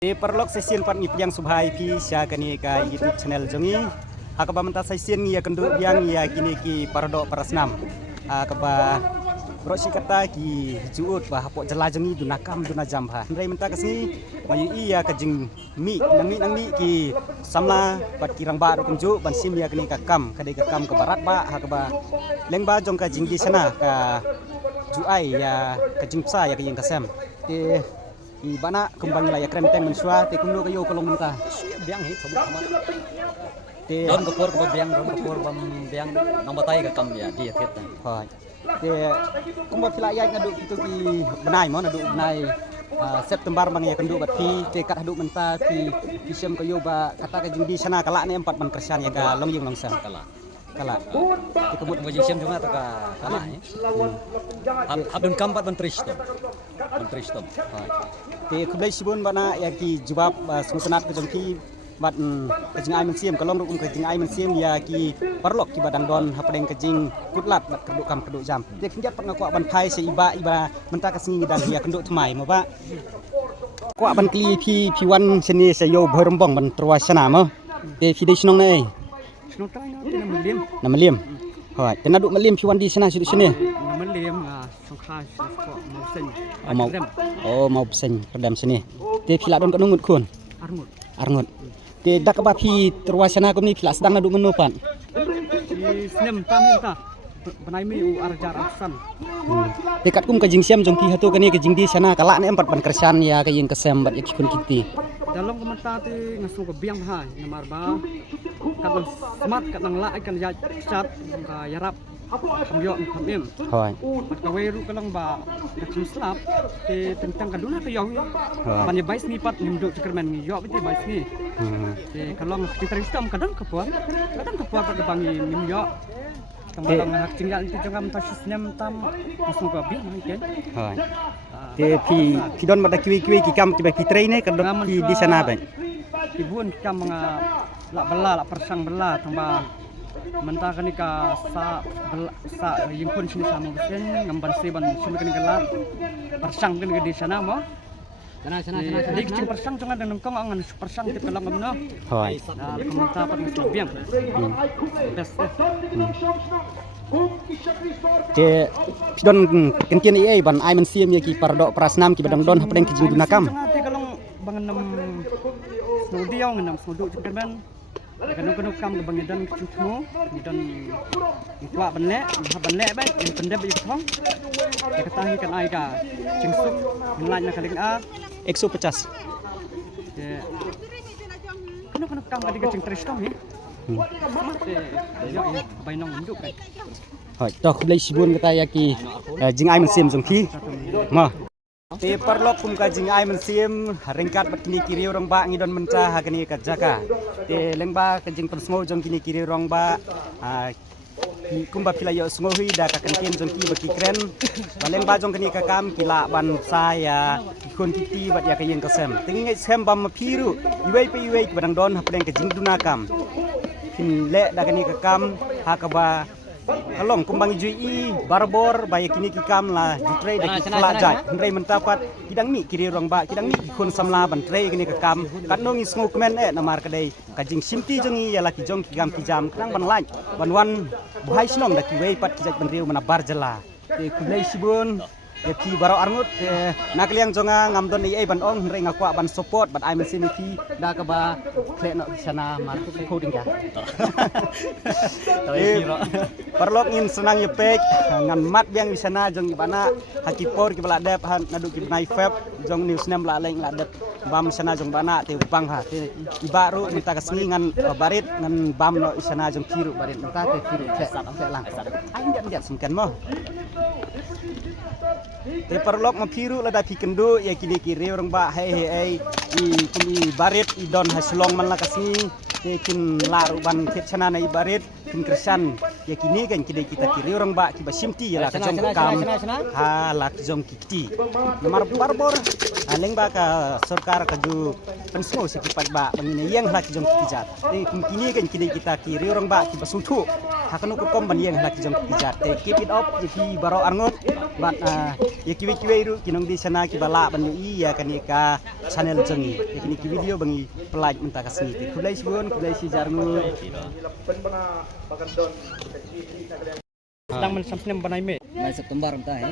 Di perlok session pat ngip yang subhai pi sya kani ka YouTube channel jongi hakaba menta session ya kendu yang ya kini ki pardo parasnam hakaba brosi kata ki juut bah hapo jela jongi dunakam duna jamba ndai menta kasni mayu iya ka jing mi nang mi ki samla pat kirang ba ro kunju ban sim ya kani ka kam kadai ka kam ke barat ba hakaba lengba jong ka jing di sana ka juai ya ka jing psa ya ka yang kasem te bana kembang la ya krenteng mensua te kumno kayo kolong menta biang he sabut sama te don kapur bam biang nang batai ka kam ya dia theta hoi te kumba pila ya ngadu itu ki benai mo ngadu benai September bang ya kendu bat pi te kat hadu menta pi sem kayo ba kata ka jingdi sana kala ne empat man kersan ya ga long yung long sam kala te kebut bajing sem juga taka kala habun kampat menteri stop hoi te kublai sibun bana ya ki jawab sungsenat ke jongki bat kejing ai mensiam kalong rukum kejing ai mensiam ya ki perlok ki badang don hapdeng kejing kutlat bat keduk jam te kinjat pat ngako ban phai se iba menta kasngi dan ya kenduk thmai mo ba ko ban kli pi wan seni se yo bherembong ban terwasana mo te fi de snong nei snong tai na meliam hoi te nadu meliam pi wan di sana sini meliam songkha ko mau sen mau pesen redam sini te pila don kanungut kun arngut te dak ba pi terwasana ko ni pila sedang nadu menupan di snem ta benai mi u arjar aksan dekat kum kajing siam jong pi hatu kani kajing di sana kala ne empat ban kersan ya kayeng kesem bat yakun kiti dalam komentar ti ngasu ko biang ha namar ba kadang smart kadang la ikan ya chat ka yarap kamyo kamim hoi mat ka weru kalang ba naksim slap te tentang kaduna ka yong ban ya bais ni pat nimdu cekerman ni yo bete bais ni te kalong kita kadang kepuat pada bangi nim yo Tengah hak tinggal itu jangan mentasih senyum tam langsung ke biang mungkin. Hoi. Te pi don mata kiwi ki kam ti pi train ne kadang pi di sana ba. Ibun kam la bela la persang bela tambah mentah kan ka sa yung pun sini sama besen ngamban seban sini kan gelat persang kan di sana mo. Sana. Dik cing persang jangan dengan kong angan persang tip kalang kamno. Hoi. Komentar pat mesti biang. Best. Te pi don kenkian ai ban ai men siam ya ki pardo prasnam ki badang don hapdeng kijing dunakam. Te kalong bangan nam snodiong nam snodu cekerman kanuk kam ke bangidan kecutmu dan tua benlek ba yang pendep bagi thong kata hi kan ai ka cingsuk mulai na kaling a 150 kanuk kam ka diga cing tristom ni yo bainong induk kan hoi tok blai sibun kata ya ki jing ai men siam jong ki ma te perlok kum ka jing ai men siam ringkat bat kini kiri orang ba ngidon menca ha kini ka jaka te lengba ka jing persngo jong kini kiri orang ba kum ba pila yo sngo hui da ka kenkin jong ki baki kren baleng ba jong kini ka kam kila ban saya ikun titi bat ya ka yeng kasem tingi ngai sem bam phiru iwei pe iwei badang don ha pedeng ka jing dunakam fin le da kini ka kam ha ka ba kalong kumbang jui barbor baya kini kikam la jutrei da kifla jai ndrei mentapat kidang mi kiri rong ba kidang mi kun samla ban trei kini kikam kanong isngu kmen namar kadai kajing simti jongi ya laki jong kigam kijam kang ban lain ban wan buhai snong da kiwei pat kijak ban riu mana barjela te kulai sibun pi baro arngut nakliang jonga ngamdon ai ban ong ndrei ngakwa ban support ban ai mesin pi da ka ba kle no sana mar coding ka perlok ngin senang yepek ngan mat biang wisana jong ibana hakipor ki bala dep han nadu ki nai feb jong news nem la leng la dep bam sana jong bana te bang ha te ibaru minta kasngi ngan barit ngan bam no isana jong kiru barit minta te kiru ke lang ai ndet semkan mo te perlok ma piru la da pikendu ya kini kiri orang ba hei i kumi barit i don haslong man la kasni te kin laru ban ket chana na i barit kin kersan ya kini kan kita kiri orang ba kiba simti ya lah kajong kam ha lah kajong kiti nomor barbor aleng ba ka sarkar kaju pensmo sekipat ba bangine yang lah kajong kijat kini kan kita kiri orang ba kiba sutu hakanu ko kom ban yang lah kajong kijat keep it up jadi baro arngot bat ya kiwe ru kinong di sana kibala ban iya kan ka channel jengi ya kini video bangi pelaj mentah kasni kulai sibun kulai si jarngu sedang mensamsnem banai me Mai September entah ya.